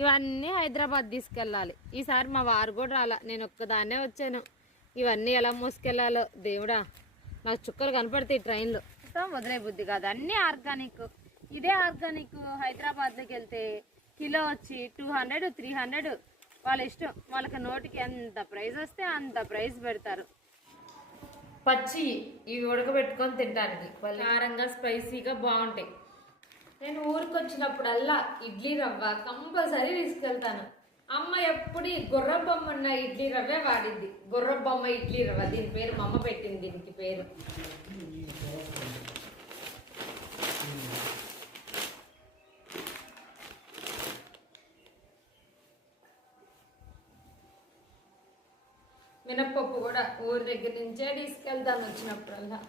ఇవన్నీ హైదరాబాద్ తీసుకెళ్ళాలి. ఈసారి మా వారు కూడా రాలా. నేను ఒక్కదాన్నే వచ్చాను. ఇవన్నీ ఎలా మోసుకెళ్ళాలో? దేవుడా నాకు చుక్కలు కనపడతాయి ట్రైన్లో. వదిలే బుద్ధి కాదు. అన్నీ ఆర్గానిక్. ఇదే ఆర్గానిక్ హైదరాబాద్లోకి వెళ్తే కిలో వచ్చి టూ హండ్రెడ్ త్రీ హండ్రెడ్. వాళ్ళ ఇష్టం. వాళ్ళకి నోటికి ఎంత ప్రైస్ వస్తే అంత ప్రైస్ పెడతారు. పచ్చి ఇవి ఉడకబెట్టుకొని తినడానికి కారంగా స్పైసీగా బాగుంటాయి. నేను ఊరికి వచ్చినప్పుడల్లా ఇడ్లీ రవ్వ కంపల్సరీ తీసుకెళ్తాను. అమ్మ ఎప్పుడు ఈ గుర్ర బొమ్మ ఉన్న ఇడ్లీ రవ్వే వాడింది గుర్ర బొమ్మ ఇడ్లీ రవ్వ దీని పేరు మా అమ్మ పెట్టింది దీనికి పేరు. మినప్పప్పు కూడా ఊరి దగ్గర నుంచే తీసుకెళ్తాను వచ్చినప్పుడల్లా.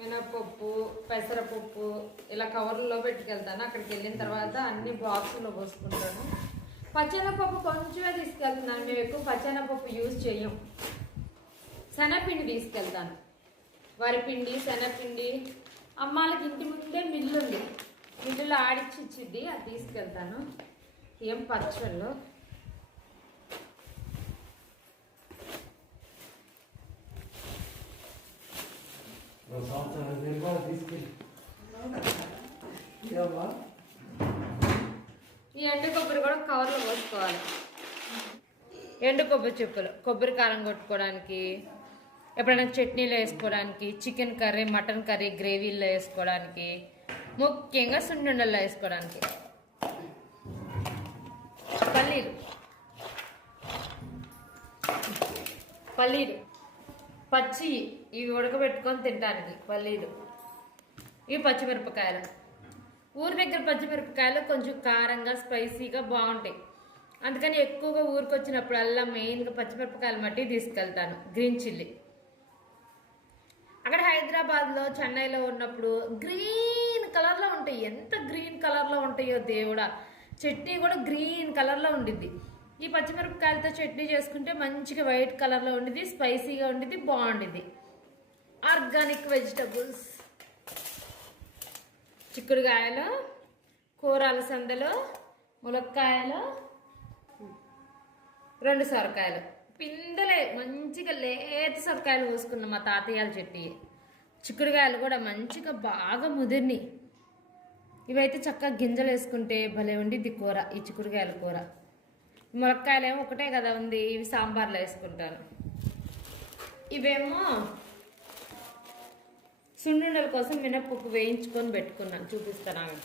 మినప్పప్పు పెసరపప్పు ఇలా కవర్లో పెట్టుకెళ్తాను. అక్కడికి వెళ్ళిన తర్వాత అన్ని బాక్సుల్లో పోసుకుంటాను. పచ్చెనపప్పు కొంచెమే తీసుకెళ్తున్నాను. మేము ఎక్కువ పచ్చెనపప్పు యూజ్ చేయం శనగపిండి తీసుకెళ్తాను. వరిపిండి శనగపిండి. అమ్మాలకి ఇంటి ముందే మిల్లు ఉంది మిల్లులో ఆడిచ్చిచ్చిద్ది అది తీసుకెళ్తాను. ఏం పచ్చళ్ళు? సంవత్సరం నేను కూడా ఈ ఎండు కొబ్బరి కూడా కవర్లో పోసుకోవాలి. ఎండు కొబ్బరి చెప్పులు కొబ్బరి కారం కొట్టుకోవడానికి ఎప్పుడైనా చట్నీలో వేసుకోవడానికి చికెన్ కర్రీ మటన్ కర్రీ గ్రేవీలో వేసుకోవడానికి ముఖ్యంగా సున్నుండల్లో వేసుకోవడానికి. పల్లీలు. పల్లీలు. పచ్చి ఇవి ఉడకబెట్టుకొని తినడానికి పల్లీలు. ఇవి పచ్చిమిరపకాయలు. ఊరి దగ్గర పచ్చిమిరపకాయలు కొంచెం కారంగా స్పైసీగా బాగుంటాయి. అందుకని ఎక్కువగా ఊరికి వచ్చినప్పుడల్లా మెయిన్గా పచ్చిమిరపకాయలు మట్టి తీసుకెళ్తాను గ్రీన్ చిల్లీ. అక్కడ హైదరాబాద్లో చెన్నైలో ఉన్నప్పుడు గ్రీన్ కలర్లో ఉంటాయి. ఎంత గ్రీన్ కలర్లో ఉంటాయో దేవుడా. చట్నీ కూడా గ్రీన్ కలర్లో ఉండిద్ది. ఈ పచ్చిమిరపకాయలతో చట్నీ చేసుకుంటే మంచిగా వైట్ కలర్లో ఉండేది స్పైసీగా ఉండేది బాగుండేది ఆర్గానిక్ వెజిటబుల్స్. చిక్కుడుకాయలు కూరల సందలు ములక్కాయలు రెండు సొరకాయలు. పిందెలే మంచిగా లేత సొరకాయలు పోసుకున్నాం మా తాతయ్యాల చెట్టి చిక్కుడుకాయలు కూడా మంచిగా బాగా ముదిరినాయి. ఇవైతే చక్కగా గింజలు వేసుకుంటే భలే ఉండిద్ది కూర ఈ చిక్కుడుకాయల కూర. ములక్కాయలు ఒకటే కదా ఉంది ఇవి సాంబార్లో వేసుకుంటాను ఇవేమో సున్నుండల కోసం మినప్పప్పు వేయించుకొని పెట్టుకున్నాను చూపిస్తాను ఆమె.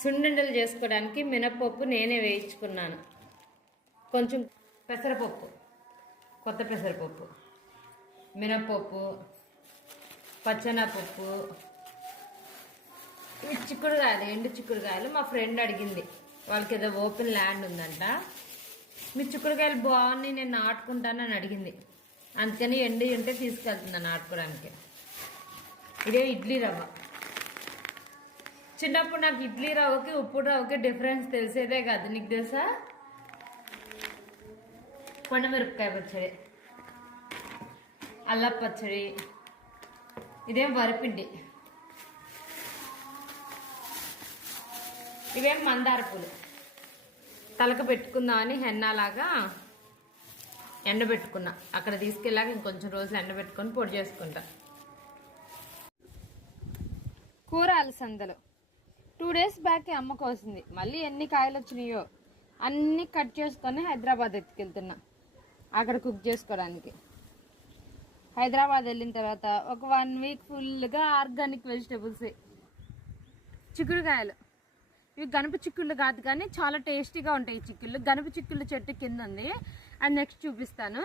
సున్నుండలు చేసుకోవడానికి మినప్పప్పు నేనే వేయించుకున్నాను కొంచెం పెసరపప్పు కొత్త పెసరపప్పు మినప్పప్పు పచ్చనపప్పు ఇవి చిక్కుడుకాయలు ఎండు చిక్కుడుకాయలు మా ఫ్రెండ్ అడిగింది. వాళ్ళకి ఏదో ఓపెన్ ల్యాండ్ ఉందంట. మీ చిక్కుడుకాయలు బాగున్నాయి నేను నాటుకుంటానని అడిగింది. అందుకని ఎండు ఉంటే తీసుకెళ్తున్నాను నాటుకోవడానికి. ఇదే ఇడ్లీ రవ్వ. చిన్నప్పుడు నాకు ఇడ్లీ రవ్వకి ఉప్పు రవ్వకి డిఫరెన్స్ తెలిసేదే కాదు. నీకు తెలుసా? మిరపకాయ పచ్చడి అల్ల పచ్చడి ఇదేం వరిపిండి. ఇవేం మందార పూలు? తలకు పెట్టుకుందామని హెన్నాలాగా ఎండబెట్టుకున్నా. అక్కడ తీసుకెళ్ళాక ఇంకొంచెం రోజులు ఎండబెట్టుకొని పొడి చేసుకుంటా. కూర అలసందలు. టూ డేస్ బ్యాక్ అమ్మ కోసింది. మళ్ళీ ఎన్ని కాయలు వచ్చినాయో అన్నీ కట్ చేసుకొని హైదరాబాద్ ఎత్తుకెళ్తున్నా. అక్కడ కుక్ చేసుకోవడానికి. హైదరాబాద్ వెళ్ళిన తర్వాత ఒక వన్ వీక్ ఫుల్గా ఆర్గానిక్ వెజిటేబుల్స్ చిక్కుడుకాయలు. ఇవి గనుపు చిక్కుళ్ళు కాదు కానీ చాలా టేస్టీగా ఉంటాయి ఈ చిక్కుళ్ళు. గనుపు చిక్కుళ్ళు చెట్టు కింద ఉంది అండ్ నెక్స్ట్ చూపిస్తాను.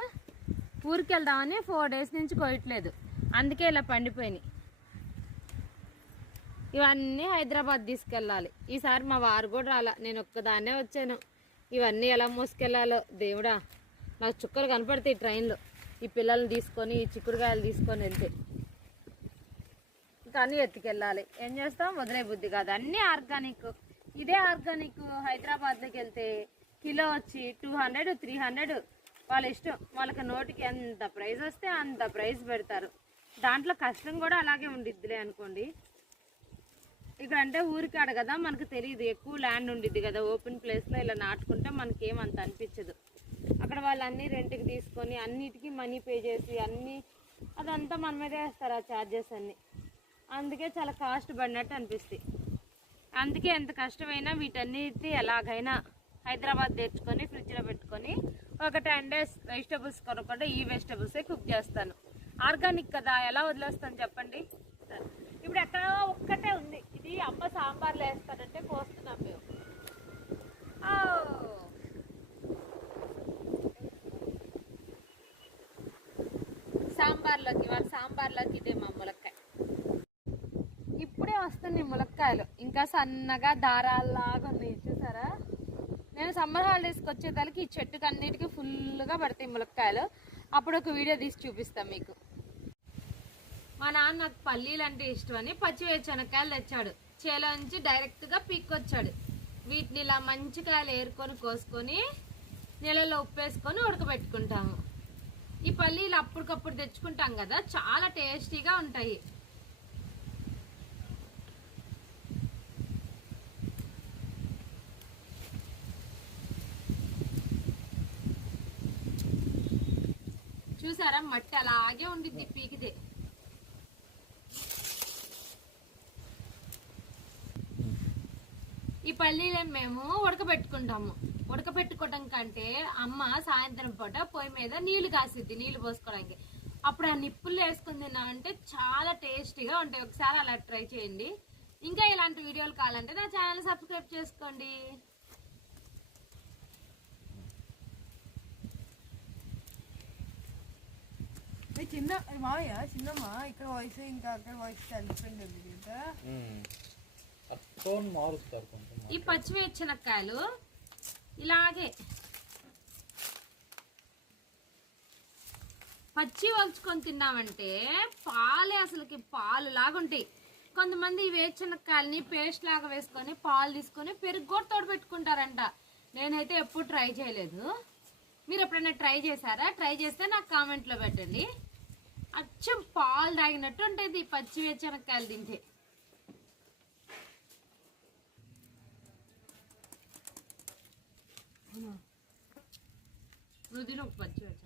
ఊరికి వెళ్దామని ఫోర్ డేస్ నుంచి కోయట్లేదు అందుకే ఇలా పండిపోయినాయి. ఇవన్నీ హైదరాబాద్ తీసుకెళ్ళాలి. ఈసారి మా వారు కూడా రాలా. నేను ఒక్కదాన్నే వచ్చాను. ఇవన్నీ ఎలా మోసుకెళ్ళాలో? దేవుడా నాకు చుక్కలు కనపడతాయి ట్రైన్లో. ఈ పిల్లల్ని తీసుకొని ఈ చిక్కుడుకాయలు తీసుకొని వెళ్తే. కానీ ఎత్తుకెళ్ళాలి. ఏం చేస్తాం? వదిలే బుద్ధి కాదు. అన్నీ ఆర్గానిక్. ఇదే ఆర్గానిక్ హైదరాబాద్లోకి వెళ్తే కిలో వచ్చి టూ హండ్రెడ్ త్రీ హండ్రెడ్ వాళ్ళ ఇష్టం. వాళ్ళకి నోటికి ఎంత ప్రైస్ వస్తే అంత ప్రైస్ పెడతారు. దాంట్లో కష్టం కూడా అలాగే ఉండిద్దిలే అనుకోండి. ఇక్కడ అంటే ఊరికాడ కదా మనకు తెలియదు ఎక్కువ ల్యాండ్ ఉండిద్ది కదా. ఓపెన్ ప్లేస్లో ఇలా నాటుకుంటే మనకి ఏమంత అనిపించదు. అక్కడ వాళ్ళు అన్ని రెంట్కి తీసుకొని అన్నిటికీ మనీ పే చేసి అన్నీ అదంతా మన మీదే వేస్తారు ఆ ఛార్జెస్ అన్నీ. అందుకే చాలా కాస్ట్ పడినట్టు అనిపిస్తాయి. అందుకే ఎంత కష్టమైనా వీటన్నిటి ఎలాగైనా హైదరాబాద్ తెచ్చుకొని ఫ్రిడ్జ్లో పెట్టుకొని ఒక టెన్ డేస్ వెజిటబుల్స్ కొనకుండా ఈ వెజిటబుల్సే కుక్ చేస్తాను. ఆర్గానిక్ కదా ఎలా వదిలేస్తాను చెప్పండి? ఇప్పుడు ఎక్కడ ఒక్కటే ఉంది. ఇది అమ్మ సాంబార్లో వేస్తానంటే కోస్తున్నాం మేము. సాంబార్లోకి వాళ్ళ సాంబార్లోకి ఇదే మమ్మల్ని ములక్కాయ ములక్కాయలు. ఇంకా సన్నగా దారాల్లాగా ఉన్నాయి చూసారా? నేను సమ్మర్ హాలిడేస్కి వచ్చేదానికి ఈ చెట్టుకు అన్నిటికీ ఫుల్గా పడతాయి ములక్కాయలు. అప్పుడు ఒక వీడియో తీసి చూపిస్తాం మీకు. మా నాన్న నాకు పల్లీలు అంటే ఇష్టం అని పచ్చి వేరుశనక్కాయలు తెచ్చాడు. చేలో నుంచి డైరెక్ట్గా పీక్కొచ్చాడు. వీటిని ఇలా మంచి కాయలు ఏరుకొని కోసుకొని నీళ్ళలో ఉప్పేసుకొని ఉడకబెట్టుకుంటాము. ఈ పల్లీలు అప్పటికప్పుడు తెచ్చుకుంటాం కదా చాలా టేస్టీగా ఉంటాయి. చూసారా? మట్టి అలాగే ఉండిద్ది పీకిదే ఈ పల్లీలను మేము ఉడకబెట్టుకుంటాము. ఉడకబెట్టుకోవడం కంటే అమ్మ సాయంత్రం పూట పొయ్యి మీద నీళ్ళు కాసిద్ది నీళ్ళు పోసుకోవడానికి. అప్పుడు ఆ నిప్పులు వేసుకుని తిన్నామంటే చాలా టేస్టీగా ఉంటాయి. ఒకసారి అలా ట్రై చేయండి. ఇంకా ఇలాంటి వీడియోలు కావాలంటే నా ఛానల్ సబ్స్క్రైబ్ చేసుకోండి. చిన్న మావయ్య చిన్నమ్మ ఇక్కడ వాయిస్ ఇంకా అక్కడ వాయిస్ కలిసిపోయింది ఉంది కదా టోన్ మారుస్తారు కొంచెం ఈ పచ్చిమిరపకాయలు ఇలాగే. పచ్చి వంచుకొని తిన్నామంటే పాలే అసలుకి పాలు లాగా ఉంటాయి కొంతమంది ఈ వేరుశనక్కాయలని పేస్ట్ లాగా వేసుకొని పాలు తీసుకొని పెరుగు కూడా తోడు పెట్టుకుంటారంట. నేనైతే ఎప్పుడు ట్రై చేయలేదు. మీరు ఎప్పుడైనా ట్రై చేశారా? ట్రై చేస్తే నాకు కామెంట్లో పెట్టండి. అచ్చం పాలు తాగినట్టు ఉంటుంది పచ్చి వేచనక్కాయలు తింటే. నువ్వు ఒక పచ్చి వేరుశనగ.